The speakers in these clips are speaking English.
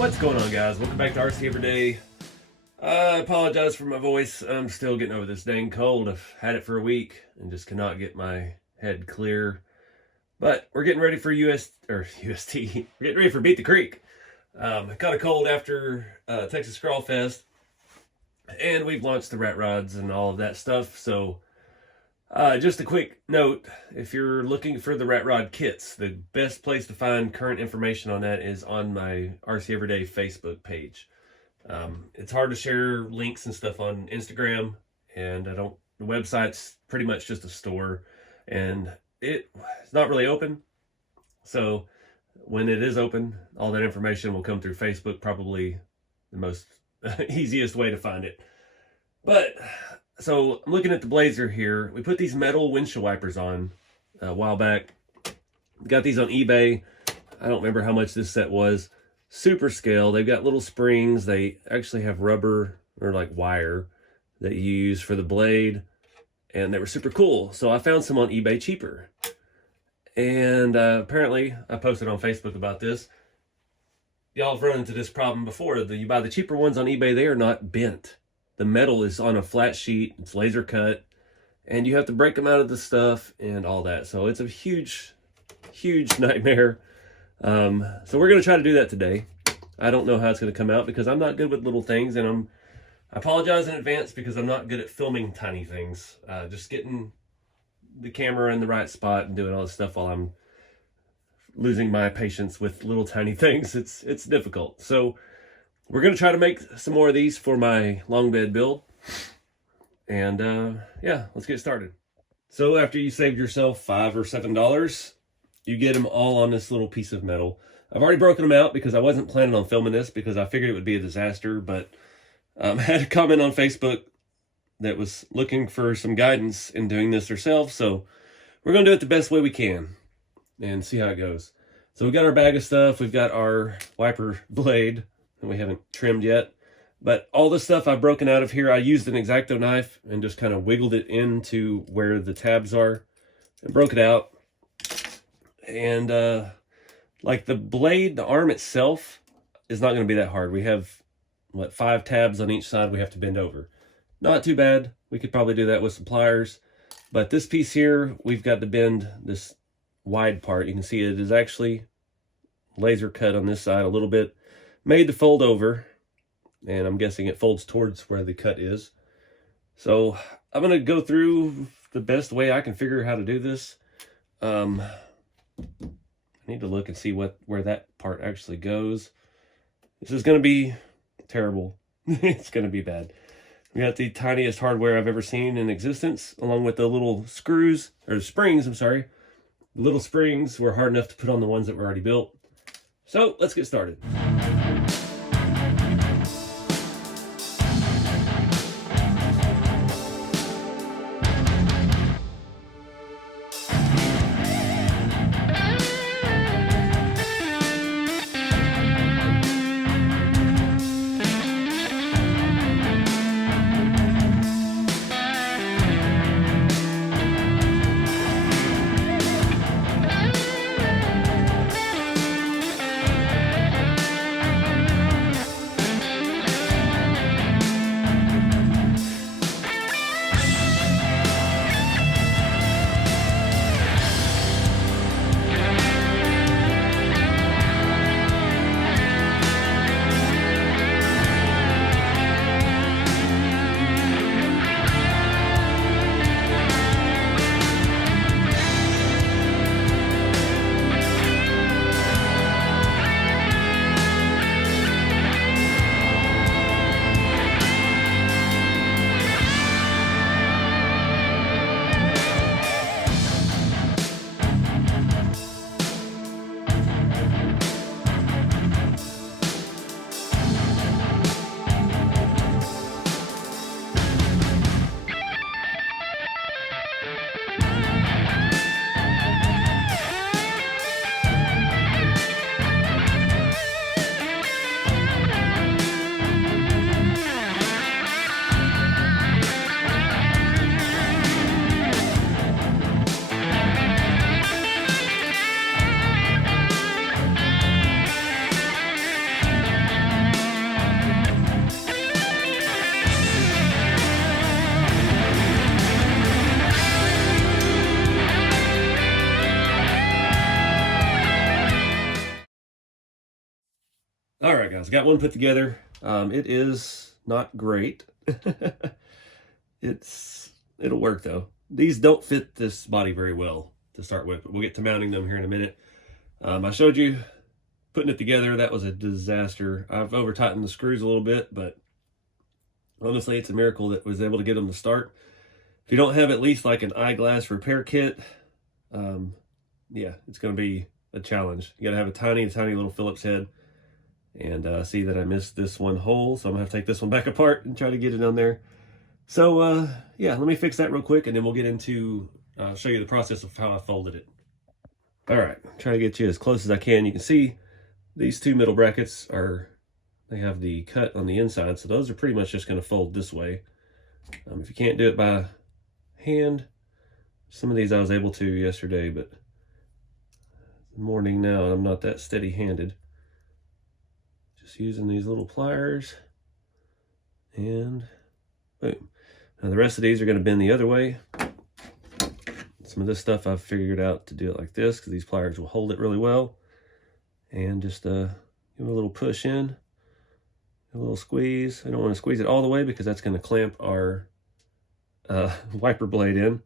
What's going on, guys? Welcome back to RC Everyday. I apologize for my voice. I'm still getting over this dang cold. I've had it for a week and just cannot get my head clear. But we're getting ready for UST. We're getting ready for Beat the Creek. I caught a cold after Texas Crawl Fest, and we've launched the rat rods and all of that stuff. So just a quick note, if you're looking for the rat rod kits, the best place to find current information on that is on my RC Everyday Facebook page. It's hard to share links and stuff on Instagram, and the website's pretty much just a store, and it's not really open. So when it is open, all that information will come through Facebook, probably the most easiest way to find it. But so I'm looking at the Blazer here. We put these metal windshield wipers on a while back. Got these on eBay. I don't remember how much this set was. Super scale. They've got little springs. They actually have rubber or like wire that you use for the blade, and they were super cool. So I found some on eBay cheaper. And apparently, I posted on Facebook about this. Y'all have run into this problem before. You buy the cheaper ones on eBay, they are not bent. The metal is on a flat sheet, it's laser cut, and you have to break them out of the stuff and all that. So it's a huge, huge nightmare. So we're going to try to do that today. I don't know how it's going to come out because I'm not good with little things, and I apologize in advance because I'm not good at filming tiny things. Just getting the camera in the right spot and doing all this stuff while I'm losing my patience with little tiny things. It's difficult. So we're going to try to make some more of these for my long bed build. And yeah, let's get started. So after you saved yourself $5 or $7, you get them all on this little piece of metal. I've already broken them out because I wasn't planning on filming this because I figured it would be a disaster, but I had a comment on Facebook that was looking for some guidance in doing this herself. So we're going to do it the best way we can and see how it goes. So we got our bag of stuff. We've got our wiper blade that we haven't trimmed yet. But all the stuff I've broken out of here, I used an X-Acto knife and just kind of wiggled it into where the tabs are and broke it out. And like the blade, the arm itself is not going to be that hard. We have, 5 tabs on each side we have to bend over. Not too bad. We could probably do that with some pliers. But this piece here, we've got to bend this wide part. You can see it is actually laser cut on this side a little bit. Made to fold over. And I'm guessing it folds towards where the cut is. So I'm going to go through the best way I can figure how to do this. I need to look and see where that part actually goes. This is going to be terrible. It's going to be bad. We got the tiniest hardware I've ever seen in existence, along with the little screws, or springs, I'm sorry. The little springs were hard enough to put on the ones that were already built. So let's get started. All right, guys, got one put together. It is not great. It'll work though. These don't fit this body very well to start with, but we'll get to mounting them here in a minute. I showed you putting it together. That was a disaster. I've over tightened the screws a little bit, but honestly, it's a miracle that was able to get them to start. If you don't have at least like an eyeglass repair kit, yeah, it's going to be a challenge. You got to have a tiny little Phillips head. And see that I missed this one hole, so I'm gonna have to take this one back apart and try to get it on there. So yeah, let me fix that real quick, and then we'll get into show you the process of how I folded it. All right, try to get you as close as I can. You can see these two middle brackets they have the cut on the inside, so those are pretty much just going to fold this way. If you can't do it by hand, some of these I was able to yesterday, but morning now, and I'm not that steady-handed. Just using these little pliers, and boom. Now the rest of these are going to bend the other way. Some of this stuff I've figured out to do it like this because these pliers will hold it really well. And just give it a little push in, a little squeeze. I don't want to squeeze it all the way because that's going to clamp our wiper blade in.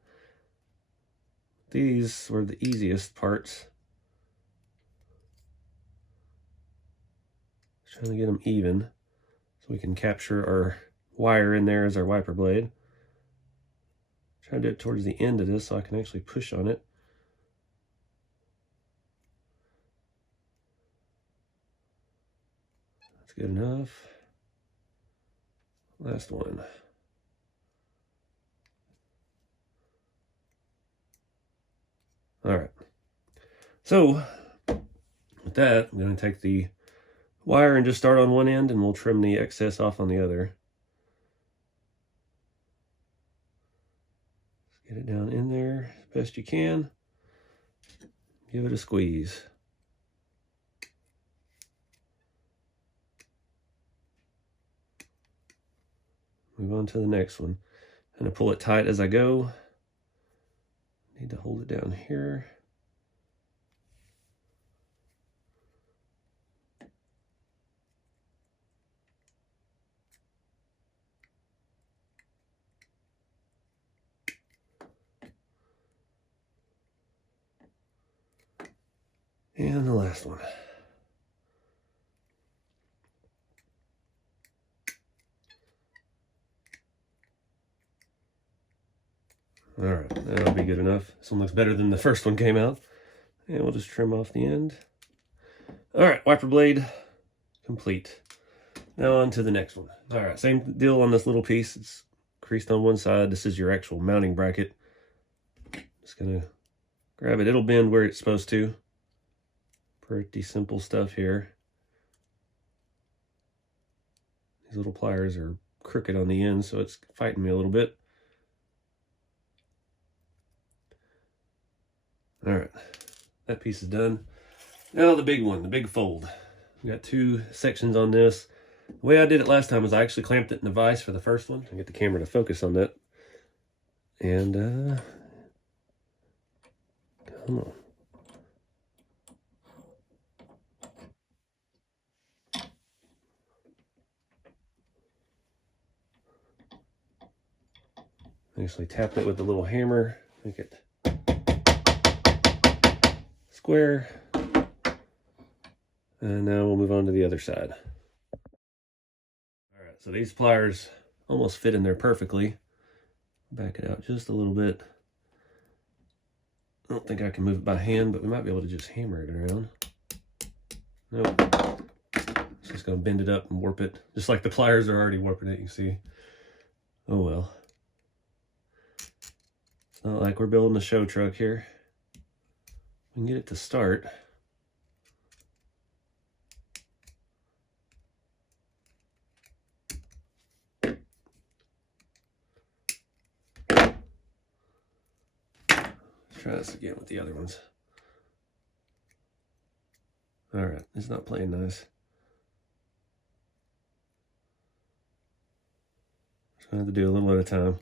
These were the easiest parts. Trying to get them even so we can capture our wire in there as our wiper blade. Try to do it towards the end of this so I can actually push on it. That's good enough. Last one. All right. So with that, I'm going to take the wire and just start on one end, and we'll trim the excess off on the other. Get it down in there as best you can. Give it a squeeze. Move on to the next one. I'm going to pull it tight as I go. Need to hold it down here. And the last one. All right, that'll be good enough. This one looks better than the first one came out. And we'll just trim off the end. All right, wiper blade complete. Now on to the next one. All right, same deal on this little piece. It's creased on one side. This is your actual mounting bracket. Just gonna grab it. It'll bend where it's supposed to. Pretty simple stuff here. These little pliers are crooked on the end, so it's fighting me a little bit. All right, that piece is done. Now the big one, the big fold. We got two sections on this. The way I did it last time was I actually clamped it in a vise for the first one. I'll get the camera to focus on that. And come on. Actually tapped it with the little hammer, make it square. And now we'll move on to the other side. All right, so these pliers almost fit in there perfectly. Back it out just a little bit. I don't think I can move it by hand, but we might be able to just hammer it around. Nope. It's just gonna bend it up and warp it, just like the pliers are already warping it, you see. Oh well. It's not like we're building a show truck here. We can get it to start. Try this again with the other ones. All right, it's not playing nice. Just gonna have to do a little at a time.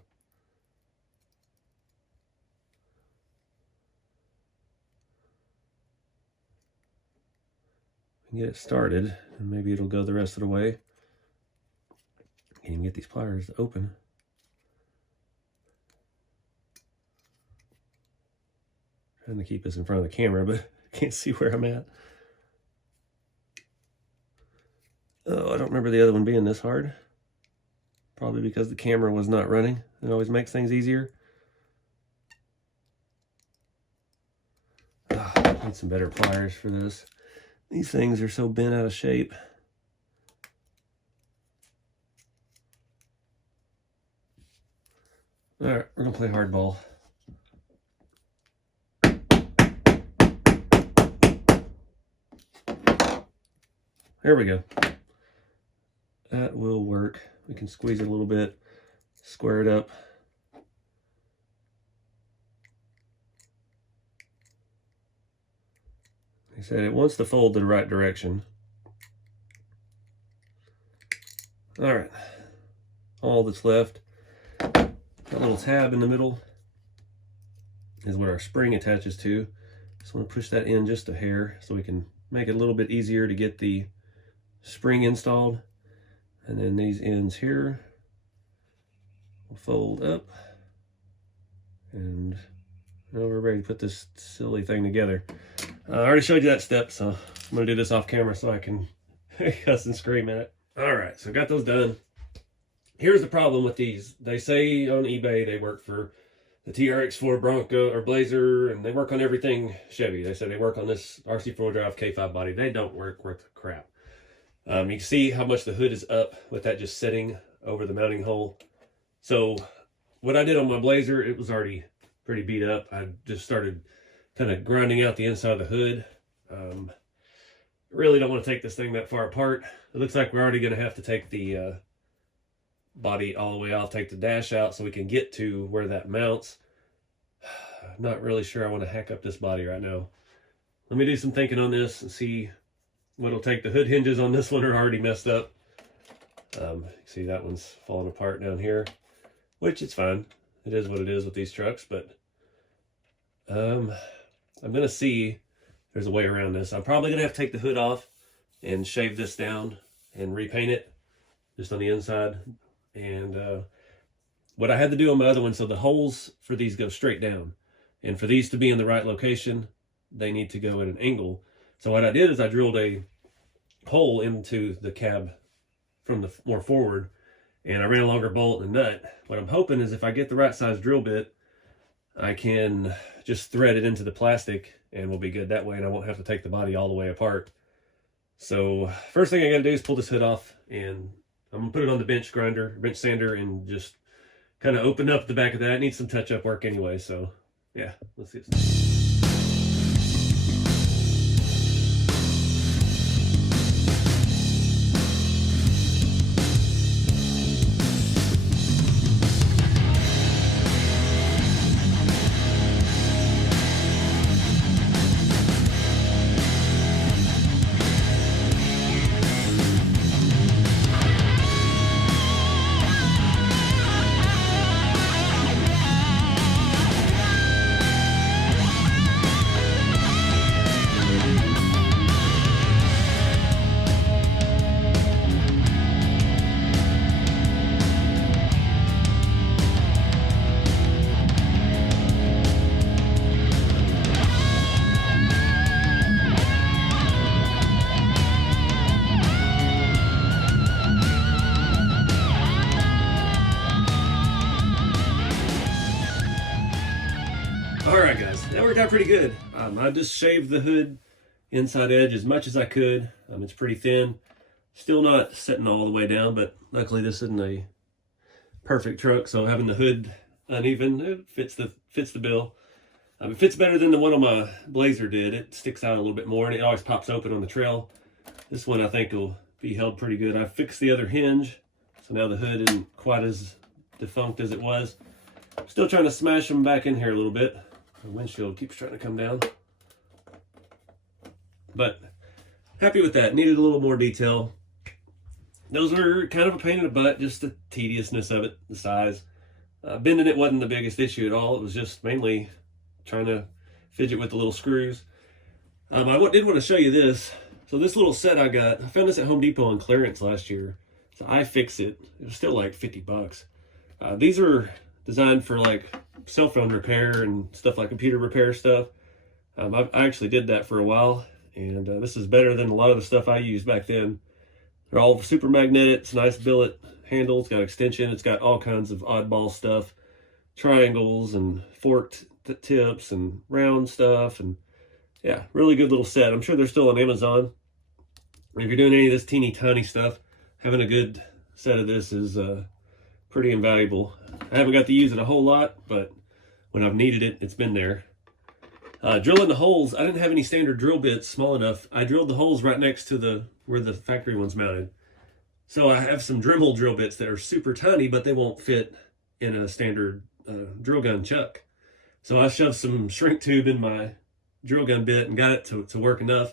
We can get it started, and maybe it'll go the rest of the way. Can't even get these pliers to open. Trying to keep this in front of the camera, but I can't see where I'm at. Oh, I don't remember the other one being this hard. Probably because the camera was not running. It always makes things easier. Oh, I need some better pliers for this. These things are so bent out of shape. All right, we're gonna play hardball. There we go. That will work. We can squeeze it a little bit, square it up. Like I said, it wants to fold the right direction. All right, all that's left. That little tab in the middle is what our spring attaches to. Just want to push that in just a hair so we can make it a little bit easier to get the spring installed. And then these ends here will fold up, and now we're ready to put this silly thing together. I already showed you that step, so I'm gonna do this off camera so I can cuss and scream at it. All right, so got those done. Here's the problem with these. They say on eBay they work for the TRX4 Bronco or Blazer, and they work on everything Chevy. They said they work on this RC4 drive K5 body. They don't work worth crap. You can see how much the hood is up with that just sitting over the mounting hole. So what I did on my Blazer, it was already pretty beat up. I just started kind of grinding out the inside of the hood. Really don't want to take this thing that far apart. It looks like we're already going to have to take the body all the way off, take the dash out so we can get to where that mounts. I'm not really sure I want to hack up this body right now. Let me do some thinking on this and see what it'll take. The hood hinges on this one are already messed up. See, that one's falling apart down here, which it's fine. It is what it is with these trucks, but I'm going to see if there's a way around this. I'm probably going to have to take the hood off and shave this down and repaint it just on the inside. And what I had to do on my other one, so the holes for these go straight down. And for these to be in the right location, they need to go at an angle. So what I did is I drilled a hole into the cab from the more forward, and I ran a longer bolt and nut. What I'm hoping is if I get the right size drill bit, I can just thread it into the plastic and we'll be good that way, and I won't have to take the body all the way apart. So first thing I gotta do is pull this hood off, and I'm gonna put it on the bench sander, and just kind of open up the back of that. It needs some touch-up work anyway, so yeah, let's get started. Alright guys, that worked out pretty good. I just shaved the hood inside edge as much as I could. It's pretty thin. Still not sitting all the way down, but luckily this isn't a perfect truck, so having the hood uneven, it fits the bill. It fits better than the one on my Blazer did. It sticks out a little bit more, and it always pops open on the trail. This one I think will be held pretty good. I fixed the other hinge, so now the hood isn't quite as defunct as it was. Still trying to smash them back in here a little bit. The windshield keeps trying to come down. But happy with that. Needed a little more detail. Those were kind of a pain in the butt, just the tediousness of it, the size. Bending it wasn't the biggest issue at all. It was just mainly trying to fidget with the little screws. I did want to show you this. So this little set I got, I found this at Home Depot on clearance last year. So I fix it. It was still like 50 bucks. These are designed for like cell phone repair and stuff like computer repair stuff. I actually did that for a while, and this is better than a lot of the stuff I used back then. They're all super magnetic. It's a nice billet handle. It's got extension. It's got all kinds of oddball stuff, triangles and forked tips and round stuff, and yeah, really good little set. I'm sure they're still on Amazon. If you're doing any of this teeny tiny stuff, having a good set of this is pretty invaluable. I haven't got to use it a whole lot, but when I've needed it, it's been there. Drilling the holes, I didn't have any standard drill bits small enough. I drilled the holes right next to where the factory one's mounted. So I have some Dremel drill bits that are super tiny, but they won't fit in a standard drill gun chuck. So I shoved some shrink tube in my drill gun bit and got it to work enough.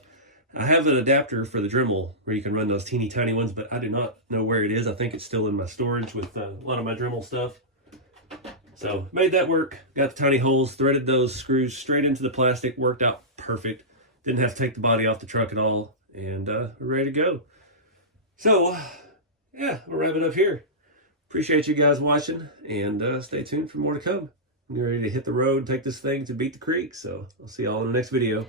I have an adapter for the Dremel where you can run those teeny tiny ones, but I do not know where it is. I think it's still in my storage with a lot of my Dremel stuff. So made that work, got the tiny holes, threaded those screws straight into the plastic, worked out perfect. Didn't have to take the body off the truck at all, and we're ready to go. So yeah, I'll wrap it up here. Appreciate you guys watching, and stay tuned for more to come. I'm ready to hit the road, take this thing to Beat the Creek, so I'll see y'all in the next video.